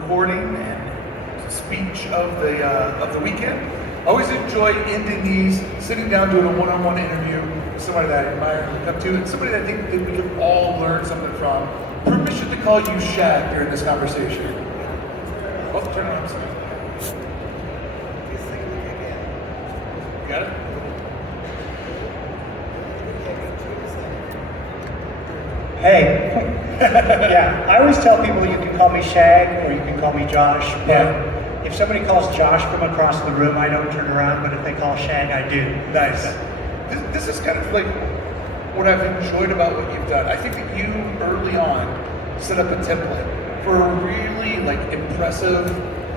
recording and speech of the weekend. I always enjoy ending these, sitting down doing a one-on-one interview with somebody that I admire and look up to, and somebody that I think that we can all learn something from. Permission to call you Shag during this conversation. Oh, turn it on. Got it? Hey. Yeah, I always tell people you can call me Shag or you can call me Josh, but if somebody calls Josh from across the room, I don't turn around, but if they call Shag, I do. Nice. This is kind of like what I've enjoyed about what you've done. I think that you, early on, set up a template for a really impressive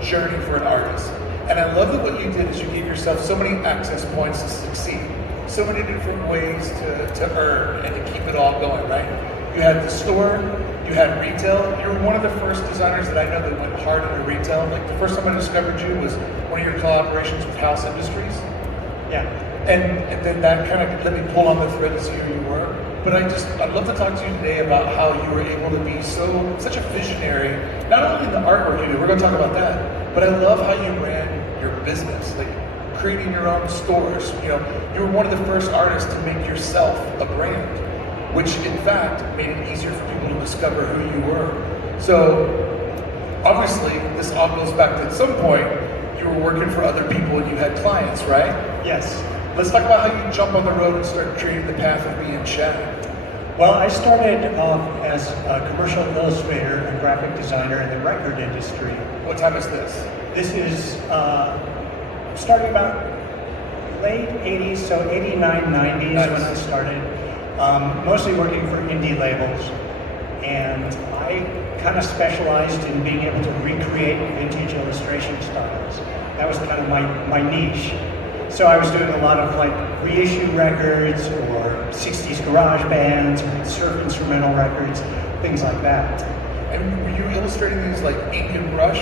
journey for an artist. And I love that what you did is you gave yourself so many access points to succeed, so many different ways to earn and to keep it all going, right? You had the store, you had retail. You were one of the first designers that I know that went hard into retail. Like the first time I discovered you was one of your collaborations with House Industries. Yeah. And then that kind of let me pull on the thread to see who you were. But I'd love to talk to you today about how you were able to be such a visionary, not only in the artwork you do, we're going to talk about that, but I love how you ran your business, like creating your own stores. You were one of the first artists to make yourself a brand, which in fact made it easier for people to discover who you were. So obviously this all goes back to, at some point, you were working for other people and you had clients, right? Yes. Let's talk about how you jump on the road and start creating the path of being Shag. Well, I started off as a commercial illustrator and graphic designer in the record industry. What time is this? This is starting about late 80s, so 89, 90s Nice. when I started. Mostly working for indie labels. And I kind of specialized in being able to recreate vintage illustration styles. That was kind of my niche. So I was doing a lot of reissue records or 60s garage bands, or surf instrumental records, things like that. And were you illustrating these ink and brush?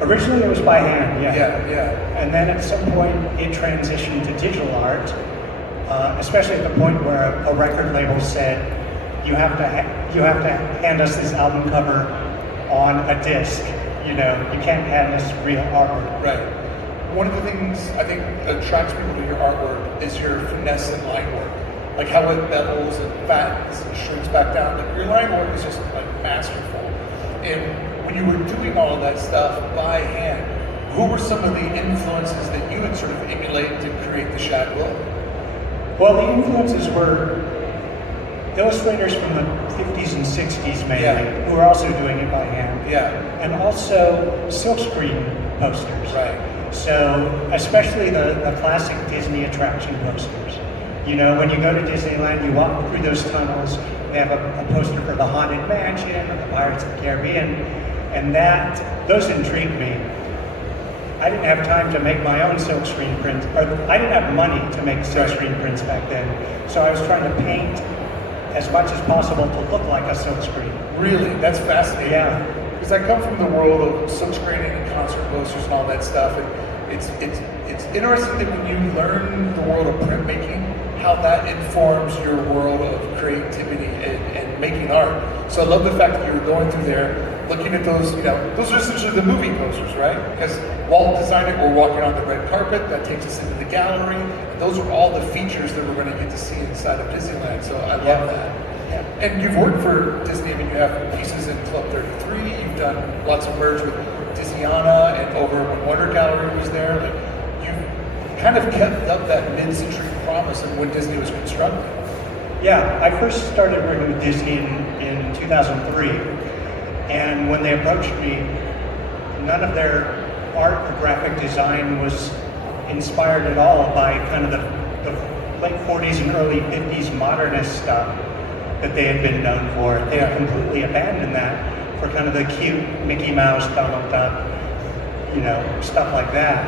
Originally it was by hand, yeah. Yeah. And then at some point it transitioned to digital art, especially at the point where a record label said, you have to hand us this album cover on a disc. You can't hand us real artwork. Right. One of the things I think attracts people to your artwork is your finesse and line work. Like how it bevels and fattens and shrinks back down. Your line work is just masterful. And when you were doing all of that stuff by hand, who were some of the influences that you would sort of emulate to create the Shag look? Well, the influences were illustrators from the 50s and 60s mainly, who were also doing it by hand. Yeah. And also silkscreen posters. Right. So, especially the classic Disney attraction posters. When you go to Disneyland, you walk through those tunnels, they have a poster for the Haunted Mansion or the Pirates of the Caribbean, and those intrigued me. I didn't have time to make my own silkscreen prints, or I didn't have money to make silkscreen prints back then, so I was trying to paint as much as possible to look like a silkscreen. Really? That's fascinating. Yeah. Because I come from the world of silkscreening and concert posters and all that stuff, and it's interesting that when you learn the world of printmaking, how that informs your world of creativity and making art. So I love the fact that you were going through there, looking at those, those are essentially the movie posters, right? Because Walt designed it, we're walking on the red carpet, that takes us into the gallery, and those are all the features that we're going to get to see inside of Disneyland, so I love that. Yeah. And you've worked for Disney, you have pieces in Club 33, you've done lots of merge with Disneyana, and over when Wonder Gallery was there, you've kind of kept up that mid-century promise of when Disney was constructed. Yeah, I first started working with Disney in 2003, and when they approached me, none of their art or graphic design was inspired at all by kind of the late 40s and early 50s modernist stuff that they had been known for. They had completely abandoned that for kind of the cute Mickey Mouse, Donald Duck, stuff like that.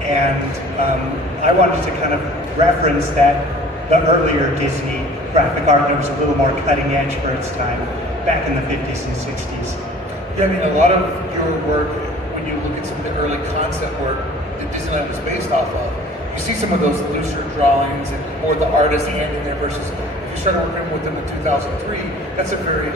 And I wanted to kind of reference the earlier Disney graphic art that was a little more cutting edge for its time, back in the 50s and 60s. Yeah, I mean, a lot of your work, when you look at some of the early concept work that Disneyland was based off of, you see some of those looser drawings and more the artist hand in there versus if you started working with them in 2003, that's a very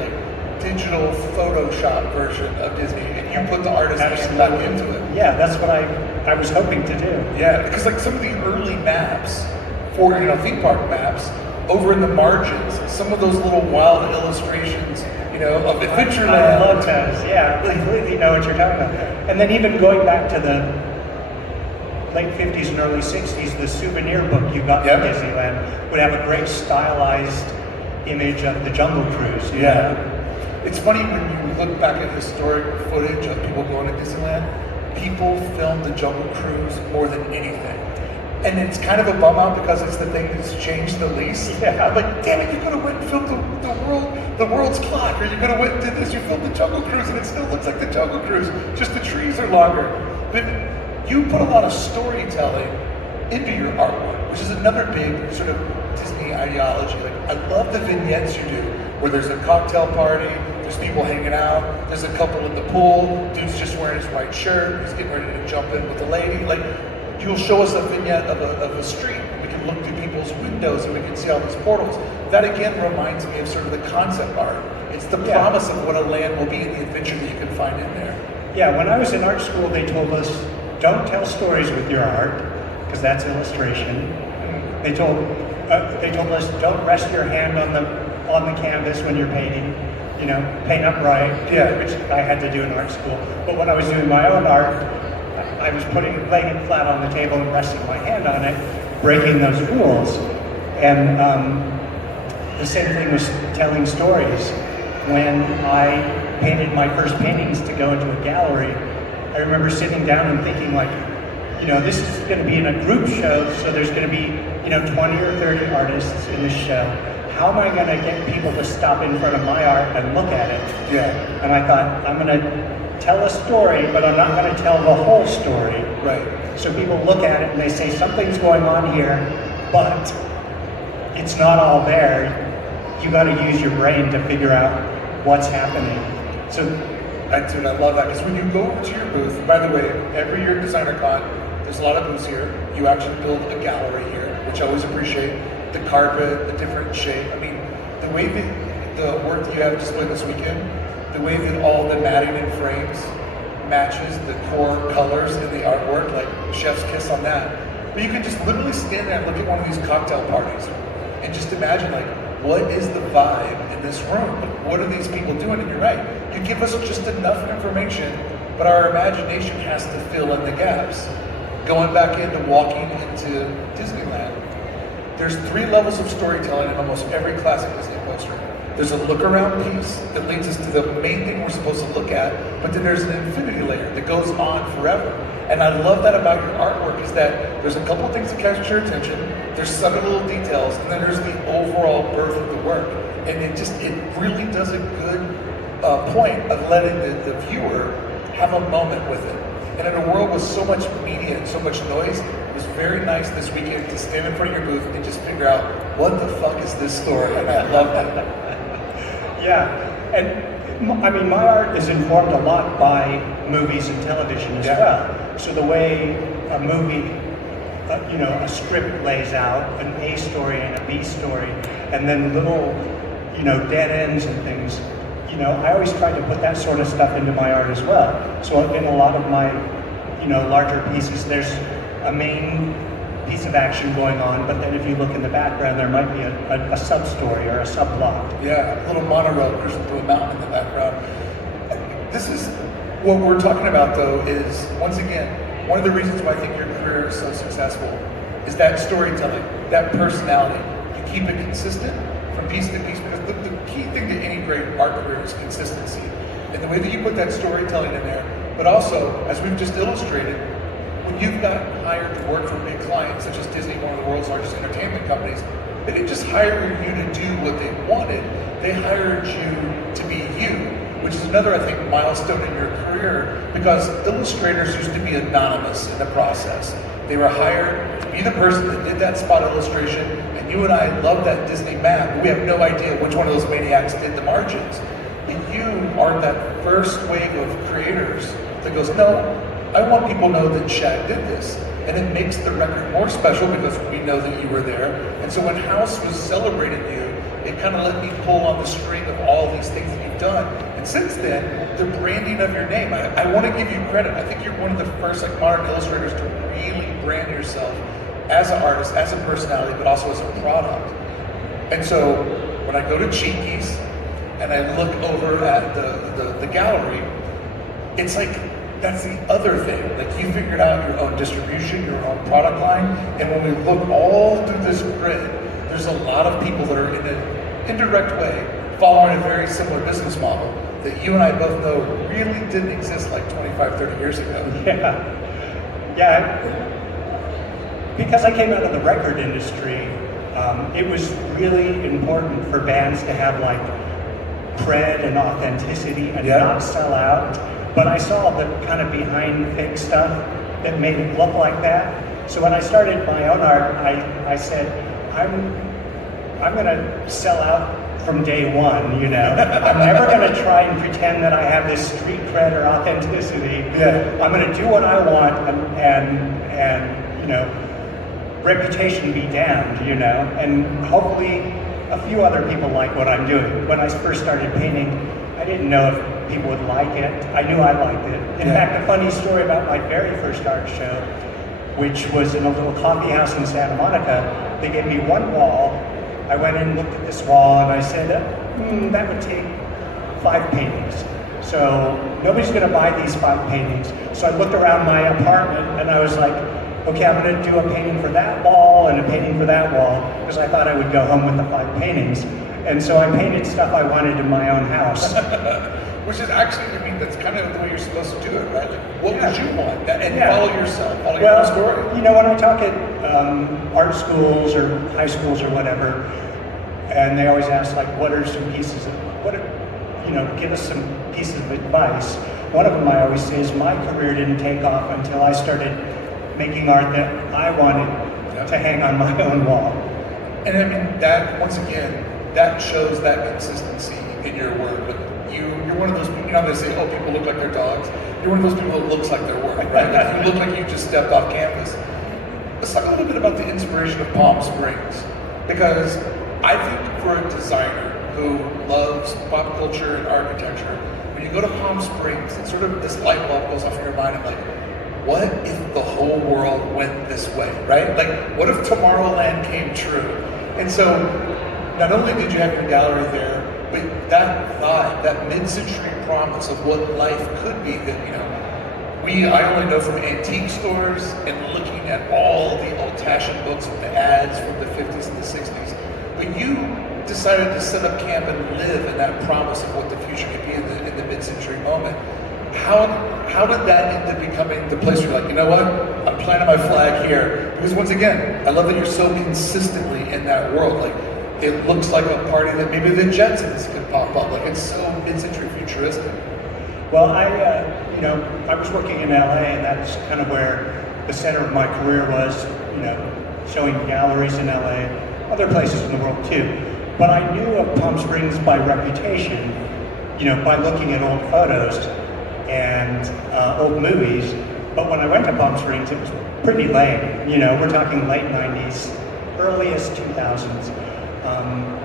digital Photoshop version of Disney, and you put the artist hand back into it. Yeah, that's what I was hoping to do. Yeah, because like some of the early maps for theme park maps, over in the margins, some of those little wild illustrations, of Adventureland. I love those. Yeah, I completely know what you're talking about. And then even going back to the late 50s and early 60s, the souvenir book you got from Disneyland would have a great stylized image of the Jungle Cruise. Yeah. It's funny when you look back at historic footage of people going to Disneyland, people film the Jungle Cruise more than anything. And it's kind of a bum out because it's the thing that's changed the least. Yeah. I'm like, damn it, you could have went and filmed the world's clock, or you could have went and did this, you filmed the Jungle Cruise and it still looks like the Jungle Cruise, just the trees are longer. But you put a lot of storytelling into your artwork, which is another big sort of Disney ideology. Like, I love the vignettes you do, where there's a cocktail party, there's people hanging out, there's a couple in the pool, dude's just wearing his white shirt, he's getting ready to jump in with the lady. Like, you'll show us a vignette of a street. We can look through people's windows and we can see all these portals. That again reminds me of sort of the concept art. It's the promise of what a land will be and the adventure that you can find in there. Yeah, when I was in art school, they told us, don't tell stories with your art, because that's illustration. They told us, don't rest your hand on the canvas when you're painting. Paint upright, which I had to do in art school. But when I was doing my own art, I was laying it flat on the table and resting my hand on it, breaking those rules. And the same thing was telling stories. When I painted my first paintings to go into a gallery, I remember sitting down and thinking this is going to be in a group show, so there's going to be 20 or 30 artists in this show. How am I going to get people to stop in front of my art and look at it? Yeah. And I thought, I'm going to tell a story, but I'm not going to tell the whole story. Right. So people look at it and they say, something's going on here, but it's not all there. You got to use your brain to figure out what's happening. So, I love that, because when you go to your booth, by the way, every year at DesignerCon, there's a lot of booths here. You actually build a gallery here, which I always appreciate. The carpet, the different shape. I mean, the way that the work that you have displayed this weekend, the way that all the matting and frames matches the core colors in the artwork, like chef's kiss on that. But you can just literally stand there and look at one of these cocktail parties and just imagine, like, what is the vibe in this room? Like, what are these people doing? And you're right, you give us just enough information, but our imagination has to fill in the gaps. Going back into walking into Disneyland, there's 3 levels of storytelling in almost every classic Disney poster. There's a look around piece that leads us to the main thing we're supposed to look at, but then there's an infinity layer that goes on forever. And I love that about your artwork, is that there's a couple of things that catch your attention, there's subtle little details, and then there's the overall birth of the work. And it really does a good point of letting the viewer have a moment with it. And in a world with so much media and so much noise, it was very nice this weekend to stand in front of your booth and just figure out, what the fuck is this story? And I love that. Yeah, and I mean, my art is informed a lot by movies and television as well. So the way a movie, a script lays out, an A story and a B story, and then little, dead ends and things, I always try to put that sort of stuff into my art as well. So in a lot of my, larger pieces, there's a main piece of action going on, but then if you look in the background, there might be a sub-story or a subplot. Yeah, a little monorail cruising through a mountain in the background. This is, what we're talking about though, is, once again, one of the reasons why I think your career is so successful is that storytelling, that personality. You keep it consistent from piece to piece, because the key thing to any great art career is consistency. And the way that you put that storytelling in there, but also, as we've just illustrated, when you've got hired to work for big clients, such as Disney, one of the world's largest entertainment companies, they didn't just hire you to do what they wanted, they hired you to be you, which is another, I think, milestone in your career, because illustrators used to be anonymous in the process. They were hired to be the person that did that spot illustration, and you and I love that Disney map, but we have no idea which one of those maniacs did the margins. And you are that first wave of creators that goes, no, I want people to know that SHAG did this. And it makes the record more special because we know that you were there. And so when House was celebrating you it kind of let me pull on the string of all these things that you've done. And since then, the branding of your name, I want to give you credit. I think you're one of the first like modern illustrators to really brand yourself as an artist, as a personality, but also as a product. And so when I go to Cheeky's and I look over at the gallery, it's like, that's the other thing. Like you figured out your own distribution, your own product line, and when we look all through this grid, there's a lot of people that are in an indirect way following a very similar business model that you and I both know really didn't exist like 25, 30 years ago. Yeah. Because I came out of the record industry, it was really important for bands to have like cred and authenticity and not sell out. But I saw the kind of behind fake stuff that made it look like that. So when I started my own art, I said, I'm gonna sell out from day one, you know. I'm never gonna try and pretend that I have this street cred or authenticity. I'm gonna do what I want and you know, reputation be damned, you know. And hopefully a few other people like what I'm doing. When I first started painting, I didn't know if people would like it. I knew I liked it. In fact, a funny story about my very first art show, which was in a little coffee house in Santa Monica. They gave me one wall. I went in and looked at this wall and I said, that would take 5 paintings. So nobody's gonna buy these 5 paintings. So I looked around my apartment and I was like, okay, I'm gonna do a painting for that wall and a painting for that wall, because I thought I would go home with the 5 paintings. And so I painted stuff I wanted in my own house. Which is actually, I mean, that's kind of the way you're supposed to do it, right? Like, what would you want? And follow yourself, follow your own story. You know, when I talk at art schools or high schools or whatever, and they always ask, like, what are some pieces of, give us some pieces of advice. One of them I always say is my career didn't take off until I started making art that I wanted to hang on my own wall. And I mean, that, once again, that shows that consistency in your work. But you're one of those people, you know, they say, oh, people look like their dogs. You're one of those people that looks like their work, right? Like, you look like you just stepped off campus. Let's talk a little bit about the inspiration of Palm Springs. Because I think for a designer who loves pop culture and architecture, when you go to Palm Springs, it's sort of this light bulb goes off in your mind of like, what if the whole world went this way, right? Like, what if Tomorrowland came true? And so, not only did you have your gallery there, but that thought, that mid-century promise of what life could be, that, you know, I only know from antique stores and looking at all the old-fashioned books with the ads from the 50s and the 60s, but you decided to set up camp and live in that promise of what the future could be in the mid-century moment. How did that end up becoming the place where you're like, you know what, I'm planting my flag here? Because once again, I love that you're so consistently in that world. Like, it looks like a party that maybe the Jetsons could pop up. Like, it's so mid-century futuristic. Well, I was working in LA, and that's kind of where the center of my career was, you know, showing galleries in LA, other places in the world too. But I knew of Palm Springs by reputation, you know, by looking at old photos and old movies. But when I went to Palm Springs, it was pretty lame. You know, we're talking late 90s, earliest 2000s.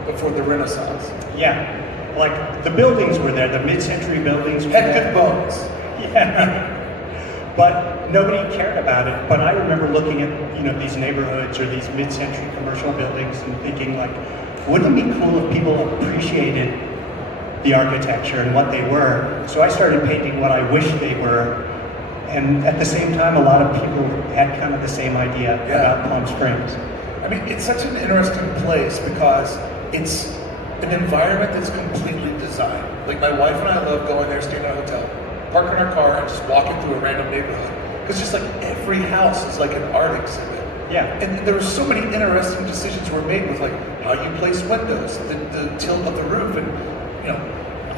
Before the Renaissance. Yeah, like the buildings were there, the mid-century buildings were had there. good bones. Yeah, but nobody cared about it. But I remember looking at, you know, these neighborhoods or these mid-century commercial buildings and thinking, like, wouldn't it be cool if people appreciated the architecture and what they were? So I started painting what I wish they were. And at the same time, a lot of people had kind of the same idea about Palm Springs. I mean, it's such an interesting place because it's an environment that's completely designed. Like, my wife and I love going there, staying at a hotel, parking our car, and just walking through a random neighborhood. Because just like every house is like an art exhibit. Yeah. And there were so many interesting decisions were made with like how you place windows, the tilt of the roof, and you know,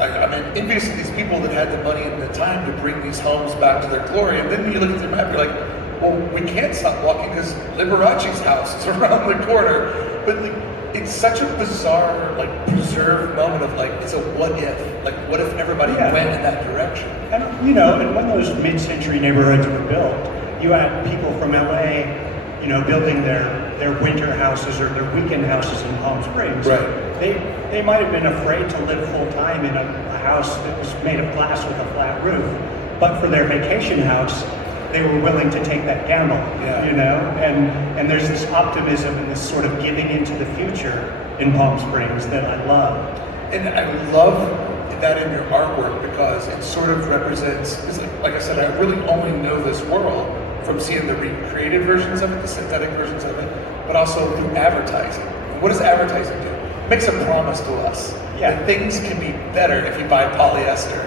I'm envious of these people that had the money and the time to bring these homes back to their glory. And then when you look at the map, you're like, well, we can't stop walking because Liberace's house is around the corner. But like, it's such a bizarre, like, preserved moment of like, it's a what if? Like, what if everybody went in that direction? And you know, and when those mid-century neighborhoods were built, you had people from LA, you know, building their winter houses or their weekend houses in Palm Springs. Right. they might have been afraid to live full-time in a house that was made of glass with a flat roof, but for their vacation house, they were willing to take that gamble, you know? And there's this optimism and this sort of giving into the future in Palm Springs that I love. And I love that in your artwork because it sort of represents, like I said, I really only know this world from seeing the recreated versions of it, the synthetic versions of it, but also through advertising. What does advertising do? It makes a promise to us that things can be better if you buy polyester.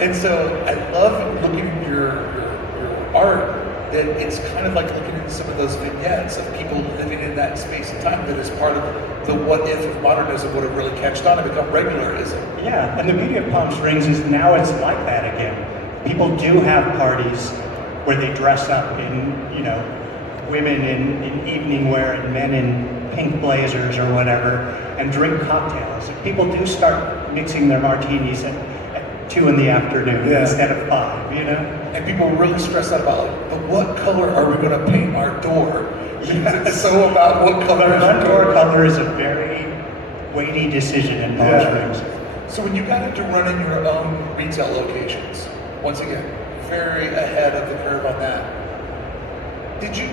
And so I love looking at your art, that it's kind of like looking at some of those vignettes of people living in that space and time that is part of the what if of modernism would have really catched on and become regularism. Yeah, and the beauty of Palm Springs is now it's like that again. People do have parties where they dress up in, you know, women in evening wear and men in pink blazers or whatever, and drink cocktails. People do start mixing their martinis at 2 in the afternoon instead of 5, you know? And people really stress out about, like, but what color are we going to paint our door? It's so about what color. Our door color is a very weighty decision in Palm Springs. So when you got into running your own retail locations, once again, very ahead of the curve on that, did you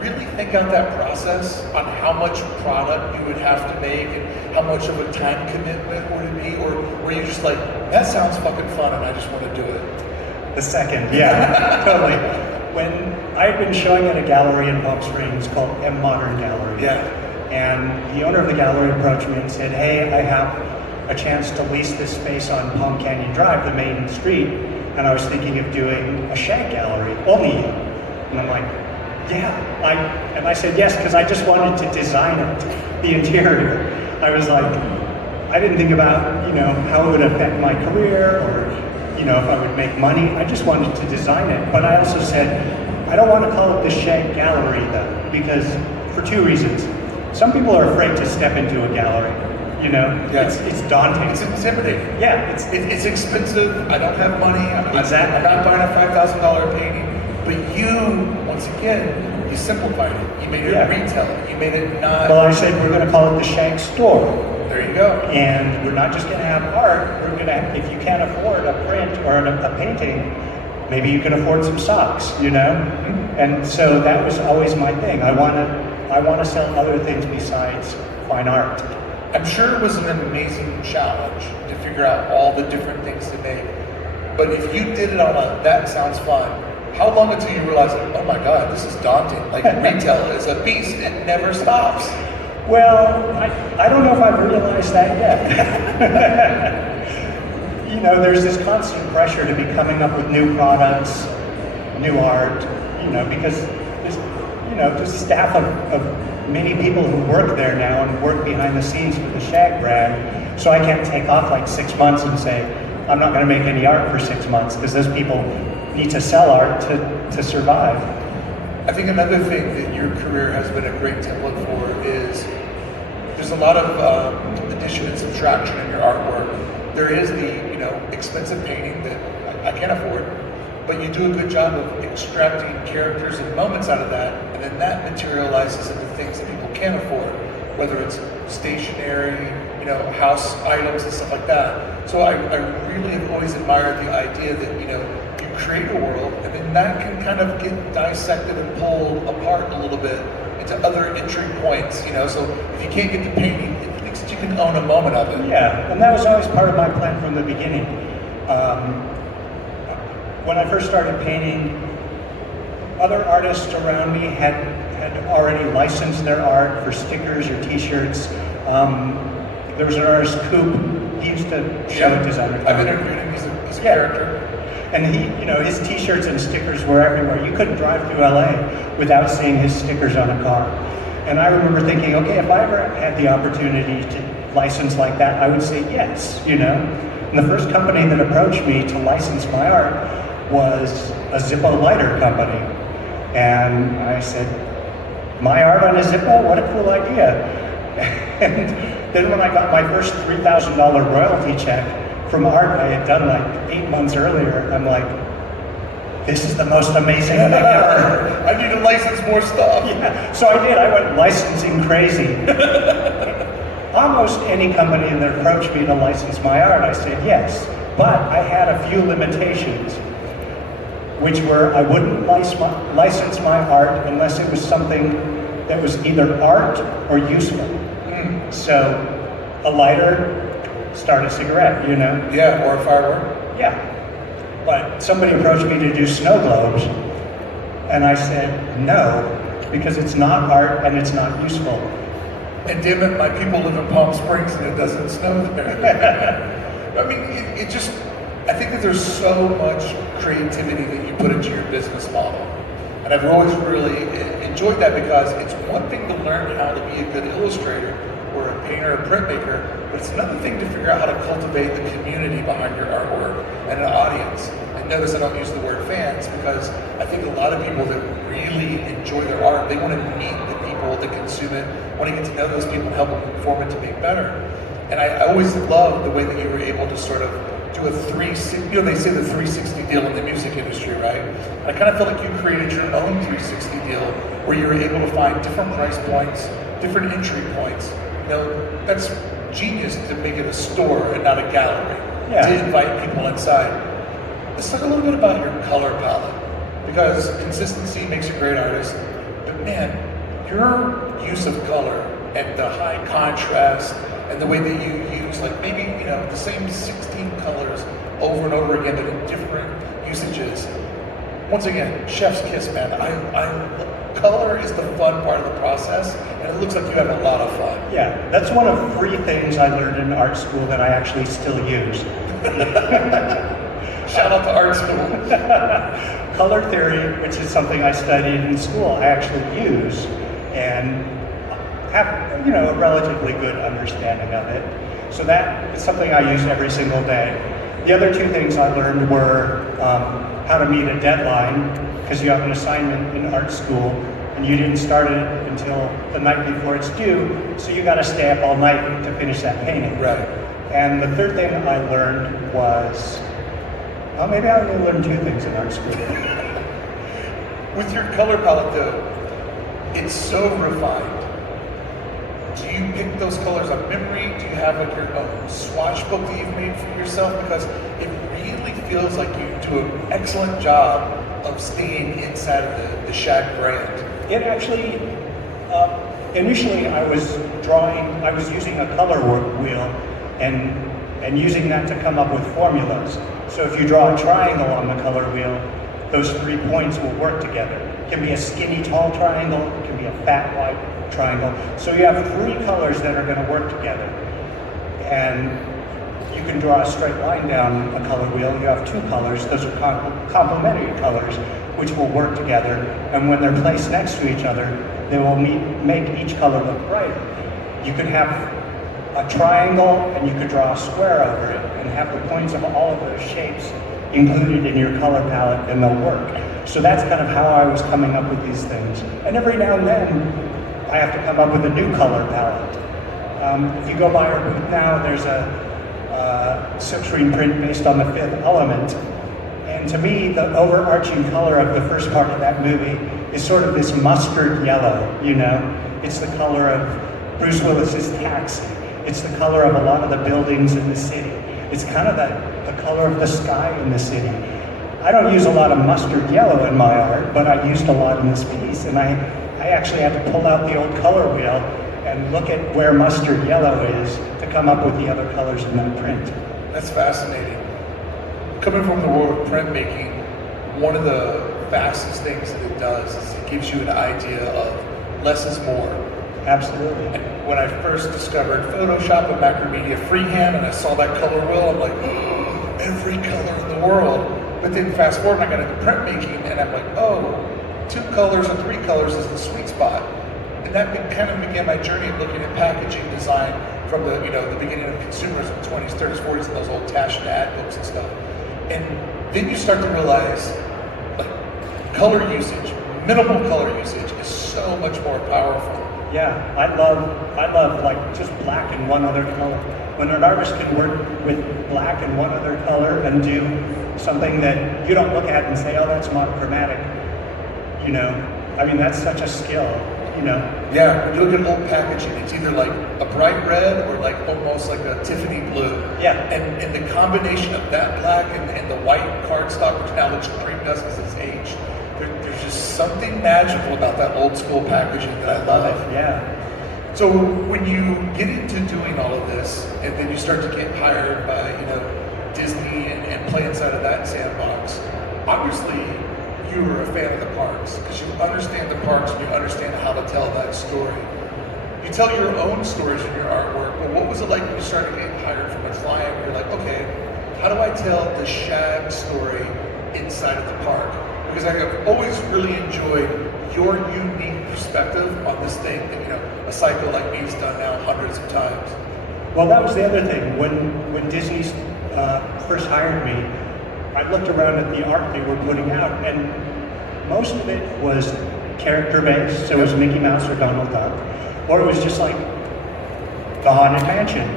really think out that process on how much product you would have to make and how much of a time commitment would it be? Or were you just like, that sounds fucking fun and I just want to do it? The second, totally. When I had been showing at a gallery in Palm Springs called M Modern Gallery, and the owner of the gallery approached me and said, hey, I have a chance to lease this space on Palm Canyon Drive, the main street, and I was thinking of doing a SHAG gallery, only you. And I'm like, and I said yes, because I just wanted to design it, the interior. I was like, I didn't think about, you know, how it would affect my career or, you know, if I would make money. I just wanted to design it. But I also said, I don't want to call it the SHAG gallery though, because for 2 reasons. Some people are afraid to step into a gallery. You know, it's daunting. It's intimidating. It's expensive. I don't have money. I'm not buying a $5,000 painting. But you, once again, you simplified it. You made it retail. You made it not. Well, I said we're going to call it the SHAG store. There you go. And we're not just going to have art. We're going to, if you can't afford a print or a painting, maybe you can afford some socks. You know. And so that was always my thing. I want to sell other things besides fine art. I'm sure it was an amazing challenge to figure out all the different things to make. But if you did it on a that sounds fun, how long until you realize, like, oh my God, this is daunting. Like retail is a beast, it never stops. Well, I don't know if I've realized that yet. You know, there's this constant pressure to be coming up with new products, new art, you know, because there's, you know, just a staff of many people who work there now and work behind the scenes for the SHAG brand. So I can't take off like 6 months and say, I'm not going to make any art for 6 months, because those people need to sell art to survive. I think another thing that your career has been a great template for is there's a lot of addition and subtraction in your artwork. There is the, you know, expensive painting that I can't afford, but you do a good job of extracting characters and moments out of that, and then that materializes into things that people can't afford, whether it's stationery, you know, house items and stuff like that. So I really have always admired the idea that, you know, you create a world and then that can kind of get dissected and pulled apart a little bit into other entry points, you know, so if you can't get the painting, at least you can own a moment of it. Yeah, and that was always part of my plan from the beginning. When I first started painting, other artists around me had already licensed their art for stickers or t-shirts. There was an artist, Coop, he used to show at DesignerCon. I've interviewed him, he's a character. And he, you know, his t-shirts and stickers were everywhere. You couldn't drive through LA without seeing his stickers on a car. And I remember thinking, okay, if I ever had the opportunity to license like that, I would say yes, you know? And the first company that approached me to license my art was a Zippo lighter company. And I said, my art on a Zippo? What a cool idea. And then when I got my first $3,000 royalty check from art I had done like 8 months earlier, I'm like, this is the most amazing thing ever. I need to license more stuff. Yeah, so I did. I went licensing crazy. almost any company that approached me to license my art, I said yes. But I had a few limitations, which were I wouldn't license my art unless it was something that was either art or useful. So a lighter, start a cigarette, you know? Yeah, or a firework. Yeah. But somebody approached me to do snow globes, and I said no, because it's not art and it's not useful. And damn it, my people live in Palm Springs and it doesn't snow there. I mean, it just, I think that there's so much creativity that you put into your business model. And I've always really enjoyed that because it's one thing to learn how to be a good illustrator or a painter or printmaker, but it's another thing to figure out how to cultivate the community behind your artwork and an audience. And notice I don't use the word fans because I think a lot of people that really enjoy their art, they want to meet the people that consume it, want to get to know those people and help them perform it to make better. And I always love the way that you were able to sort of do a 360, you know, they say the 360 deal in the music industry, right? And I kind of feel like you created your own 360 deal where you were able to find different price points, different entry points. You know, that's genius to make it a store and not a gallery, to invite people inside. Let's talk a little bit about your color palette, because consistency makes you a great artist, but man, your use of color and the high contrast and the way that you use, like maybe, you know, the same 16 colors over and over again, but in different usages. Once again, chef's kiss, man. Color is the fun part of the process, and it looks like you have a lot of fun. Yeah, that's one of 3 things I learned in art school that I actually still use. Shout out to art school. Color theory, which is something I studied in school, I actually use and have, you know, a relatively good understanding of it. So that is something I use every single day. The other 2 things I learned were how to meet a deadline, because you have an assignment in art school and you didn't start it until the night before it's due, so you got to stay up all night to finish that painting. Right. And the 3rd thing I learned was, well, maybe I only learned 2 things in art school. With your color palette though, it's so refined. Do you pick those colors on memory? Do you have like your own swatch book that you've made for yourself? Because it really feels like you do an excellent job of staying inside of the SHAG brand. It actually, initially I was using a color wheel and using that to come up with formulas. So if you draw a triangle on the color wheel, those 3 points will work together. It can be a skinny, tall triangle, it can be a fat, wide triangle. So you have 3 colors that are going to work together. And you can draw a straight line down a color wheel. You have 2 colors, those are complementary colors, which will work together. And when they're placed next to each other, they will make each color look brighter. You could have a triangle and you could draw a square over it and have the points of all of those shapes included in your color palette, and they'll work. So that's kind of how I was coming up with these things. And every now and then, I have to come up with a new color palette. If you go by our booth now, there's a silkscreen print based on the 5th element. And to me, the overarching color of the first part of that movie is sort of this mustard yellow, you know? It's the color of Bruce Willis's Taxi. It's the color of a lot of the buildings in the city. It's kind of the color of the sky in the city. I don't use a lot of mustard yellow in my art, but I used a lot in this piece, and I actually had to pull out the old color wheel and look at where mustard yellow is to come up with the other colors in that print. That's fascinating. Coming from the world of printmaking, one of the fastest things that it does is it gives you an idea of less is more. Absolutely. And when I first discovered Photoshop and Macromedia freehand and I saw that color wheel, I'm like, oh, every color in the world. But then fast forward, I got into printmaking and I'm like, oh, 2 colors or 3 colors is the sweet spot. And that kind of began my journey of looking at packaging design from the, you know, the beginning of consumers in the 20s, 30s, 40s, and those old Tash and ad books and stuff. And then you start to realize, like, color usage, minimal color usage is so much more powerful. Yeah, I love like just black and one other color. When an artist can work with black and one other color and do something that you don't look at and say, oh, that's monochromatic, you know, I mean, that's such a skill. you know. Yeah, when you look at old packaging, it's either like a bright red or like almost like a Tiffany blue. Yeah. And the combination of that black and the white cardstock, which now looks cream dust because it's aged, there's just something magical about that old school packaging that I love. Yeah. So when you get into doing all of this, and then you start to get hired by, Disney and play inside of that sandbox, obviously you were a fan of the parks because you understand the parks and you understand how to tell that story. You tell your own stories in your artwork, but what was it like when you started getting hired from a client? You're like, okay, how do I tell the shag story inside of the park? Because I've always really enjoyed your unique perspective on this thing that, a psycho like me has done now hundreds of times. Well, that was the other thing. When Disney first hired me, I looked around at the art they were putting out, and most of it was character-based, so it was Mickey Mouse or Donald Duck, or it was just like the Haunted Mansion.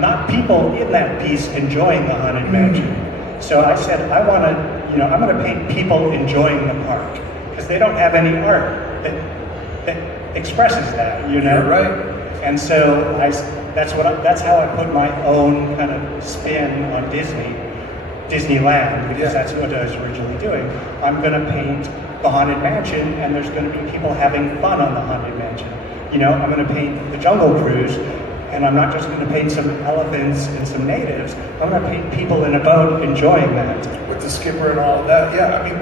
Not people in that piece enjoying the Haunted Mansion. So I said, I'm going to paint people enjoying the park, because they don't have any art that expresses that, You're right. And so that's how I put my own kind of spin on Disneyland, because that's what I was originally doing. I'm going to paint the Haunted Mansion, and there's going to be people having fun on the Haunted Mansion. I'm going to paint the Jungle Cruise, and I'm not just going to paint some elephants and some natives. I'm going to paint people in a boat enjoying that. With the skipper and all of that, yeah. I mean,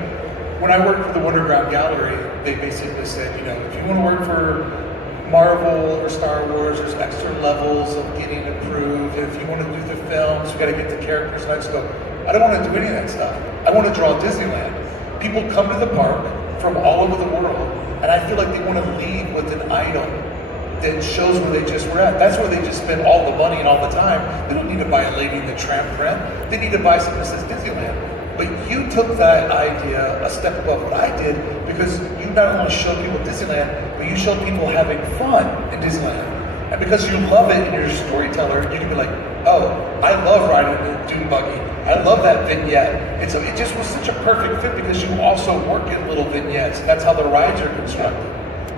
when I worked for the Wonderground Gallery, they basically said, if you want to work for Marvel or Star Wars, there's extra levels of getting approved. And if you want to do the films, you got to get the characters. And I just go, I don't want to do any of that stuff. I want to draw Disneyland. People come to the park from all over the world, and I feel like they want to leave with an item that shows where they just were at. That's where they just spend all the money and all the time. They don't need to buy a Lady in the Tramp print. They need to buy something that says Disneyland. But you took that idea a step above what I did, because you not only showed people Disneyland, but you showed people having fun in Disneyland. And because you love it and you're a storyteller, you can be like, oh, I love riding the dune buggy. I love that vignette. And so it just was such a perfect fit because you also work in little vignettes. And that's how the rides are constructed.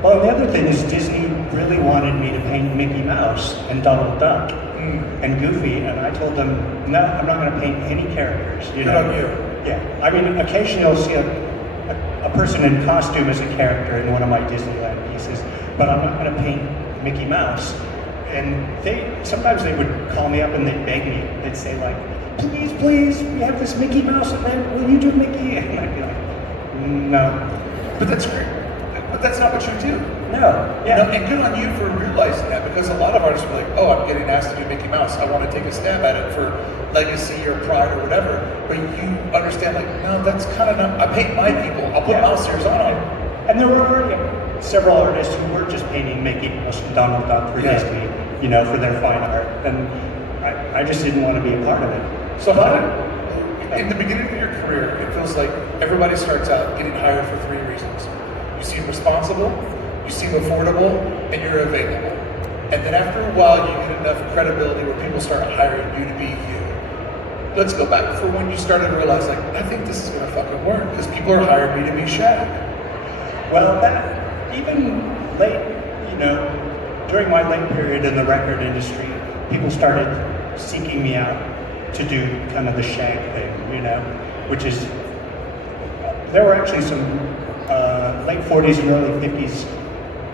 Well, the other thing is Disney really wanted me to paint Mickey Mouse and Donald Duck and Goofy, and I told them, no, I'm not going to paint any characters. Good on you. Yeah. I mean, occasionally you'll see a person in costume as a character in one of my Disneyland pieces, but I'm not going to paint Mickey Mouse. And sometimes they would call me up and they'd beg me. They'd say like, please, we have this Mickey Mouse event. Will you do Mickey? And I'd be like, no. But that's great. But that's not what you do. No. Yeah. And good on you for realizing that, because a lot of artists are like, oh, I'm getting asked to do Mickey Mouse. I want to take a stab at it for legacy or pride or whatever. But you understand, like, no, that's kind of not. I paint my people. I'll put mouse ears on them. And there were already several artists who were just painting Mickey Mouse and Donald Duck for Disney, for their fine art. And I just didn't want to be a part of it. So in the beginning of your career, it feels like everybody starts out getting hired for three reasons. You seem responsible, you seem affordable, and you're available. And then after a while, you get enough credibility where people start hiring you to be you. Let's go back for when you started to realize, like, I think this is going to fucking work, because people are hiring me to be Shag. Well, even late, during my late period in the record industry, people started seeking me out to do kind of the Shag thing, which is, there were actually some late 40s and early 50s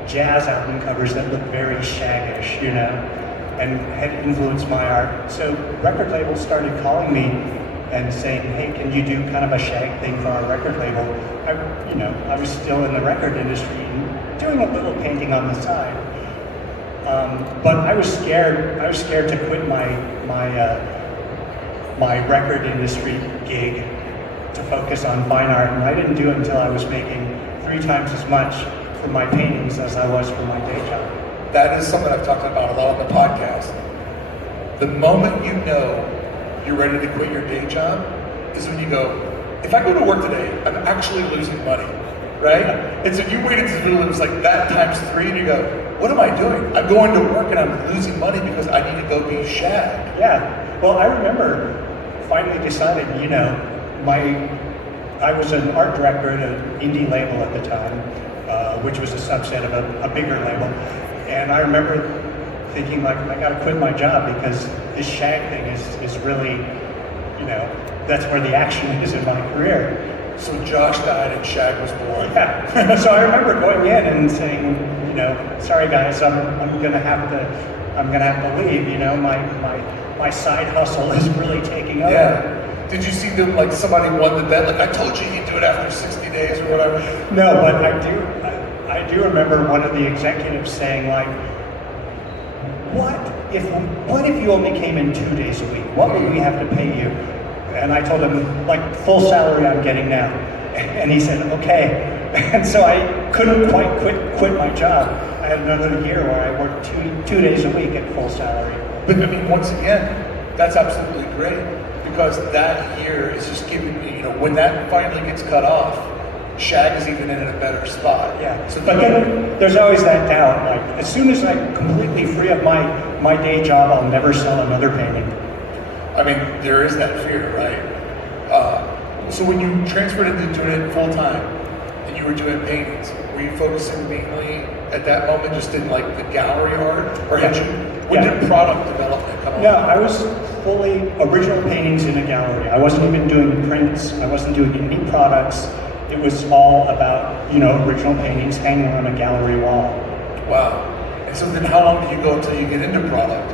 jazz album covers that looked very Shaggish, and had influenced my art. So record labels started calling me and saying, hey, can you do kind of a Shag thing for our record label? I was still in the record industry and doing a little painting on the side. But I was scared to quit my record industry gig to focus on fine art, and I didn't do it until I was making 3 times as much for my paintings as I was for my day job. That is something I've talked about a lot on the podcast. The moment you know you're ready to quit your day job is when you go, if I go to work today, I'm actually losing money, right? And so you wait until it was like that times 3, and you go, what am I doing? I'm going to work and I'm losing money because I need to go be Shag. Yeah, well, I remember finally decided, I was an art director at an indie label at the time, which was a subset of a bigger label. And I remember thinking, like, I gotta quit my job because this SHAG thing is really, you know, that's where the action is in my career. So Josh died and SHAG was born. Yeah. So I remember going in and saying, you know, sorry guys, I'm gonna have to leave. You know, my side hustle is really taking over. Yeah. Did you see them, like, somebody won the bet? Like, I told you you'd do it after 60 days or whatever. No, but I do remember one of the executives saying, like, what if you only came in 2 days a week? What would we have to pay you? And I told him, like, full salary I'm getting now. And he said, okay. And so I couldn't quite quit my job. I had another year where I worked two days a week at full salary. But I mean, once again, that's absolutely great, because that year is just giving me, you know, when that finally gets cut off, SHAG is even in a better spot. Yeah. So, but then there's always that doubt. Like, as soon as I'm completely free of my day job, I'll never sell another painting. I mean, there is that fear, right? So when you transferred into doing it full time and you were doing paintings, were you focusing mainly at that moment just in, like, the gallery art, or when did product development come on? No, I was fully original paintings in a gallery. I wasn't even doing prints. I wasn't doing any products. It was all about, you know, original paintings hanging on a gallery wall. Wow. And so then how long did you go until you get into product?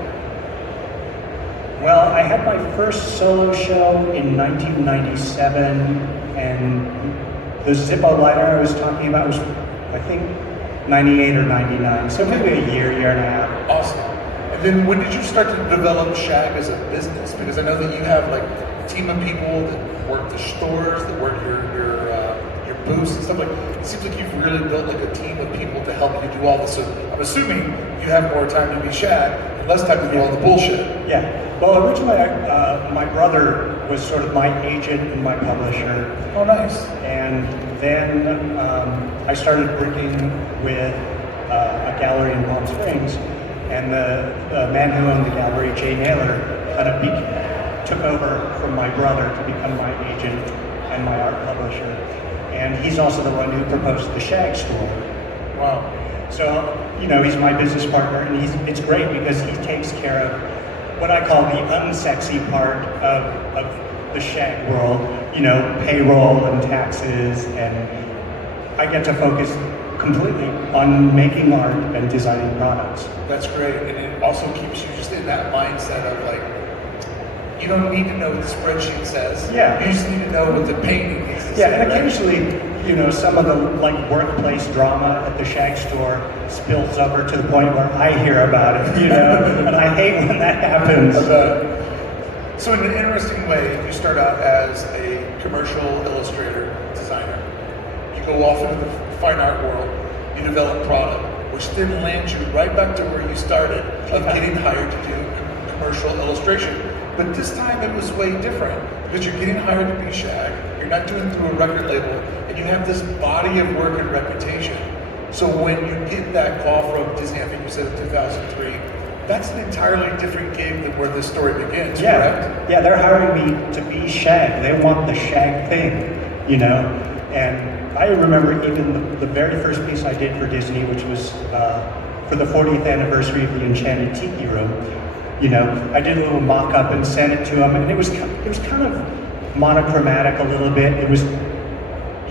Well, I had my first solo show in 1997, and the Zippo liner I was talking about was, I think, 98 or 99, so maybe a year and a half. Awesome. And then when did you start to develop SHAG as a business? Because I know that you have, like, a team of people that work the stores, that work your booths and stuff. Like, it seems like you've really built, like, a team of people to help you do all this. So I'm assuming you have more time to be SHAG and less time to do all the bullshit. Yeah. Well, originally, my brother was sort of my agent and my publisher. Oh, nice. And then I started working with a gallery in Palm Springs, and the man who owned the gallery, Jay Naylor, kind of took over from my brother to become my agent and my art publisher. And he's also the one who proposed the SHAG store. Wow. So, you know, he's my business partner, and it's great because he takes care of what I call the unsexy part of the SHAG world, you know, payroll and taxes, and I get to focus completely on making art and designing products. That's great, and it also keeps you just in that mindset of, like, you don't need to know what the spreadsheet says. Yeah. You just need to know what the painting needs to say. Yeah, and occasionally, you know, some of the, like, workplace drama at the SHAG store spills over to the point where I hear about it, you know, and I hate when that happens. So in an interesting way, you start out as a commercial illustrator, designer. You go off into the fine art world, you develop product, which then lands you right back to where you started, of getting hired to do commercial illustration. But this time it was way different, because you're getting hired to be SHAG, you're not doing it through a record label, and you have this body of work and reputation. So when you get that call from Disney, I think you said in 2003, that's an entirely different game than where this story begins, correct? Yeah, they're hiring me to be SHAG. They want the SHAG thing, you know? And I remember even the very first piece I did for Disney, which was for the 40th anniversary of the Enchanted Tiki Room. You know, I did a little mock-up and sent it to them, and it was kind of monochromatic a little bit. It was,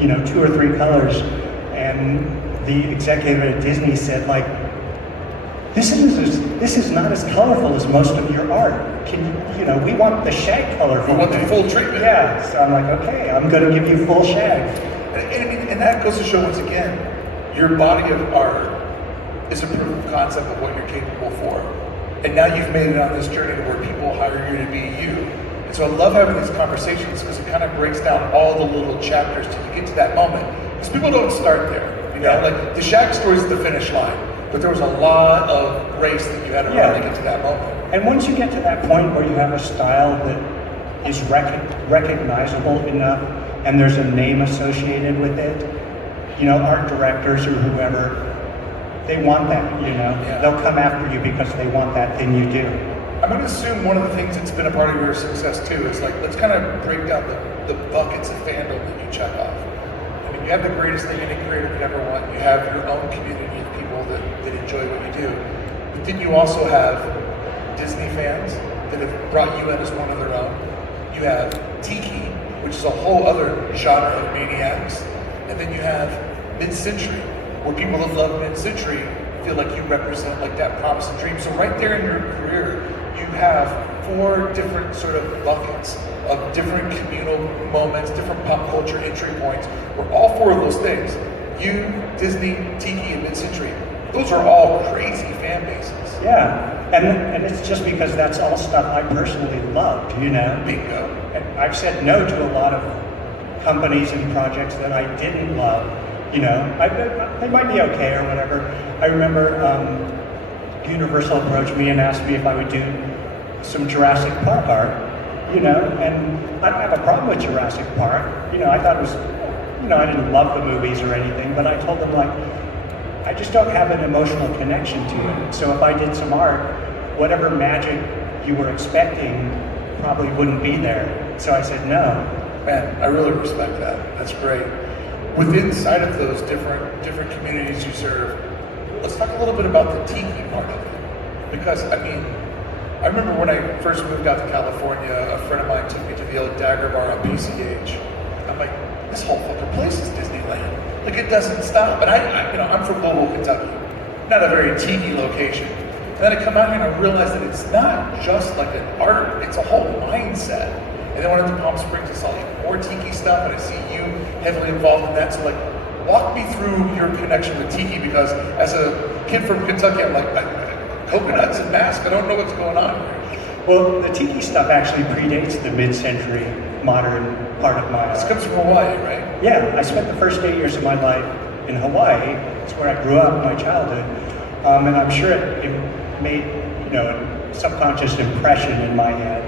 you know, 2 or 3 colors, and the executive at Disney said, like, this is not as colorful as most of your art. You know, we want the SHAG colorful. We want the full treatment. Yeah, so I'm like, okay, I'm going to give you full SHAG. And that goes to show, once again, your body of art is a proof of concept of what you're capable for. And now you've made it on this journey to where people hire you to be you. And so I love having these conversations because it kind of breaks down all the little chapters till you get to that moment. Because people don't start there. You know, like the SHAG story is the finish line, but there was a lot of race that you had to run to get to that moment. And once you get to that point where you have a style that is recognizable enough and there's a name associated with it, you know, art directors or whoever, they want that, you know. Yeah. They'll come after you because they want that thing you do. I'm going to assume one of the things that's been a part of your success too is, like, let's kind of break down the buckets of fandom that you check off. I mean, You have the greatest thing any creator could ever want. You have your own community of people that enjoy what you do. But then you also have Disney fans that have brought you in as one of their own. You have Tiki, which is a whole other genre of maniacs. And then you have mid-century, where people that love mid-century feel like you represent like that promise and dream. So right there in your career, you have 4 different sort of buckets of different communal moments, different pop culture entry points, where all 4 of those things, you, Disney, Tiki, and mid-century, those are all crazy fan bases. Yeah, and it's just because that's all stuff I personally loved, you know? Bingo. And I've said no to a lot of companies and projects that I didn't love, you know? They might be okay or whatever. I remember Universal approached me and asked me if I would do some Jurassic Park art, you know? And I don't have a problem with Jurassic Park. You know, I thought it was, you know, I didn't love the movies or anything, but I told them, like, I just don't have an emotional connection to it. So if I did some art, whatever magic you were expecting probably wouldn't be there. So I said no. Man, I really respect that. That's great. Within inside of those different communities you serve, let's talk a little bit about the Tiki part of it. Because, I mean, I remember when I first moved out to California, a friend of mine took me to the old Dagger Bar on PCH. I'm like, this whole fucking place is Disneyland. Like, it doesn't stop. And I'm from Louisville, Kentucky. Not a very Tiki location. And then I come out here and I realize that it's not just like an art, it's a whole mindset. And then when I went to Palm Springs, I saw like more Tiki stuff, and I see you heavily involved in that. So like, walk me through your connection with Tiki, because as a kid from Kentucky, I'm like coconuts and masks, I don't know what's going on here. Well, the Tiki stuff actually predates the mid-century modern part of my This art. comes from Hawaii, right? Yeah, I spent the first 8 years of my life in Hawaii. It's where I grew up, my childhood. And I'm sure it made, you know, a subconscious impression in my head.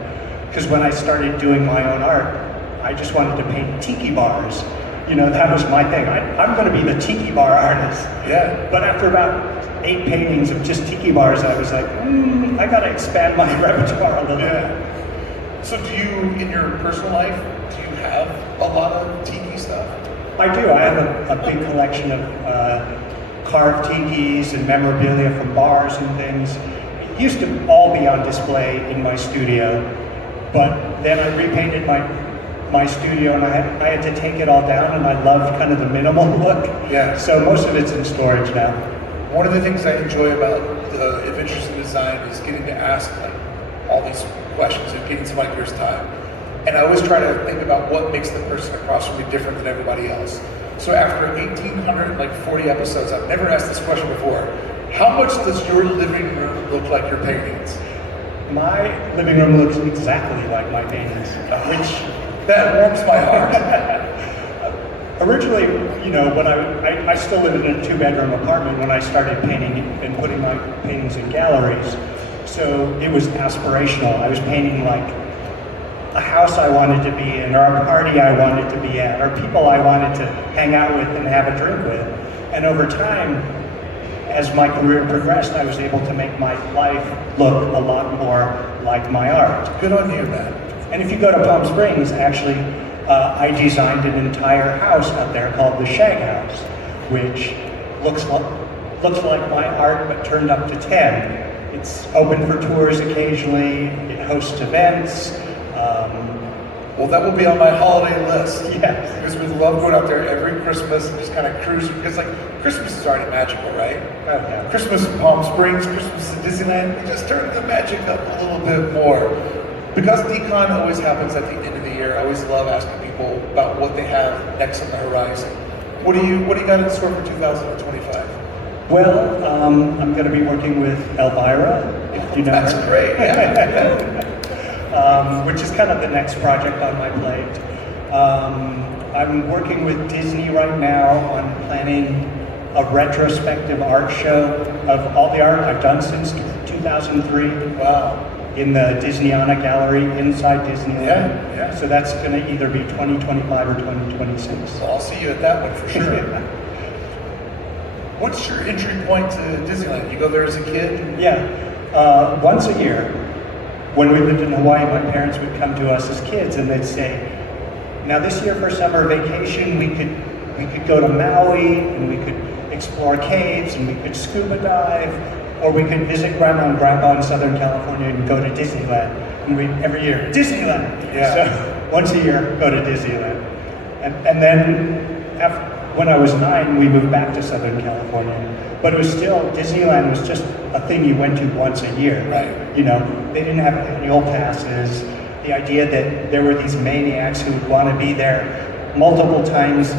Because when I started doing my own art, I just wanted to paint Tiki bars. You know, that was my thing. I'm going to be the Tiki bar artist. Yeah. But after about 8 paintings of just Tiki bars, I was like, I got to expand my repertoire a little bit. So do you, in your personal life, do you have a lot of Tiki stuff? I do. I have a big collection of carved Tikis and memorabilia from bars and things. It used to all be on display in my studio, but then I repainted my studio, and I had to take it all down, and I loved kind of the minimal look. Yeah. So most of it's in storage now. One of the things I enjoy about the Adventures in Design is getting to ask like all these questions and getting somebody else's time. And I always try to think about what makes the person across from me different than everybody else. So after 1,840 episodes, I've never asked this question before. How much does your living room look like your paintings? My living room looks exactly like my paintings, which that warms my heart. Originally, you know, when I still live in a 2-bedroom apartment when I started painting and putting my paintings in galleries. So it was aspirational. I was painting like a house I wanted to be in, or a party I wanted to be at, or people I wanted to hang out with and have a drink with. And over time, as my career progressed, I was able to make my life look a lot more like my art. Good on you, man. And if you go to Palm Springs, actually, I designed an entire house out there called the SHAG house, which looks like my art, but turned up to 10. It's open for tours occasionally. It hosts events. Well, that will be on my holiday list. Yes. Because we love going out there every Christmas and just kind of cruising. Because like Christmas is already magical, right? Oh, yeah. Christmas in Palm Springs, Christmas in Disneyland, we just turn the magic up a little bit more. Because DCon always happens at the end of the year, I always love asking people about what they have next on the horizon. What do you got in store for 2025? Well, I'm going to be working with Elvira, if you know That's her. great. Yeah. Which is kind of the next project on my plate. I'm working with Disney right now on planning a retrospective art show of all the art I've done since 2003. Wow. In the Disneyana Gallery inside Disneyland. Yeah. So that's going to either be 2025 or 2026. So I'll see you at that one for sure. What's your entry point to Disneyland? You go there as a kid? Yeah. Once a year, when we lived in Hawaii, my parents would come to us as kids and they'd say, now this year for summer vacation, we could we could go to Maui and we could explore caves and we could scuba dive, or we could visit Grandma and Grandpa in Southern California and go to Disneyland. And we every year, Disneyland! Yeah. So once a year, go to Disneyland. And then when I was 9, we moved back to Southern California. But it was still, Disneyland was just a thing you went to once a year. Right. You know, they didn't have annual passes. The idea that there were these maniacs who would want to be there multiple times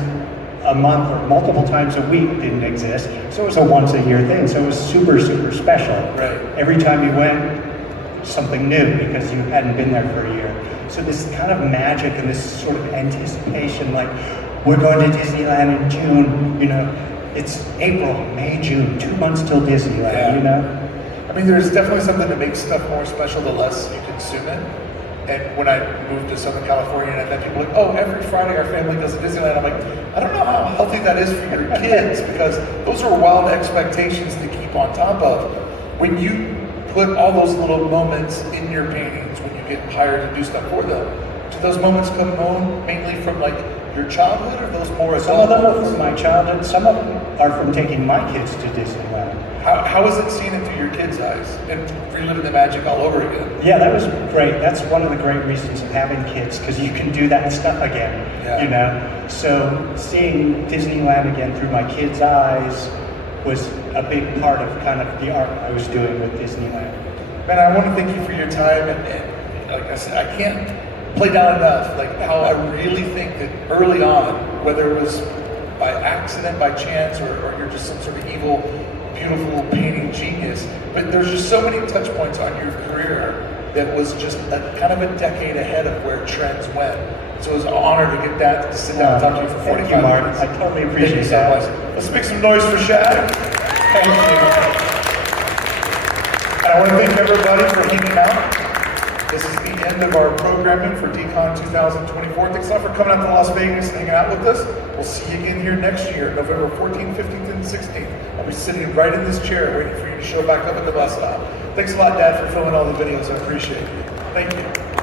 a month or multiple times a week didn't exist. So it was a once a year thing. So it was super, super special. Right. Every time you went, something new because you hadn't been there for a year. So this kind of magic and this sort of anticipation, like we're going to Disneyland in June, you know, it's April, May, June, 2 months till Disneyland, you know? I mean, there's definitely something that makes stuff more special the less you consume it. And when I moved to Southern California and I met people like, oh, every Friday our family goes to Disneyland, I'm like, I don't know how healthy that is for your kids because those are wild expectations to keep on top of. When you put all those little moments in your paintings, when you get hired to do stuff for them, do those moments come mainly from like your childhood or those more adult? Some of them are from my childhood, some of them are from taking my kids to Disneyland. How is it seeing it through your kids' eyes and reliving the magic all over again? Yeah, that was great. That's one of the great reasons of having kids, because you can do that stuff again, you know? So seeing Disneyland again through my kids' eyes was a big part of kind of the art I was doing with Disneyland. Man, I want to thank you for your time, and like I said, I can't play down enough like how I really think that early on, whether it was by accident, by chance, or you're just some sort of evil, beautiful painting genius, but there's just so many touch points on your career that was just kind of a decade ahead of where trends went. So it was an honor to get that, to sit down and talk to you for 45 Thank you, Mark. minutes. I totally appreciate Thank you that. so much. Let's make some noise for Shag. Thank you. And I want to thank everybody for hanging out. This is the end of our programming for DCon 2024. Thanks a lot for coming out to Las Vegas and hanging out with us. We'll see you again here next year, November 14th, 15th, and 16th. I'll be sitting right in this chair waiting for you to show back up at the bus stop. Thanks a lot, Dad, for filming all the videos. I appreciate it. Thank you.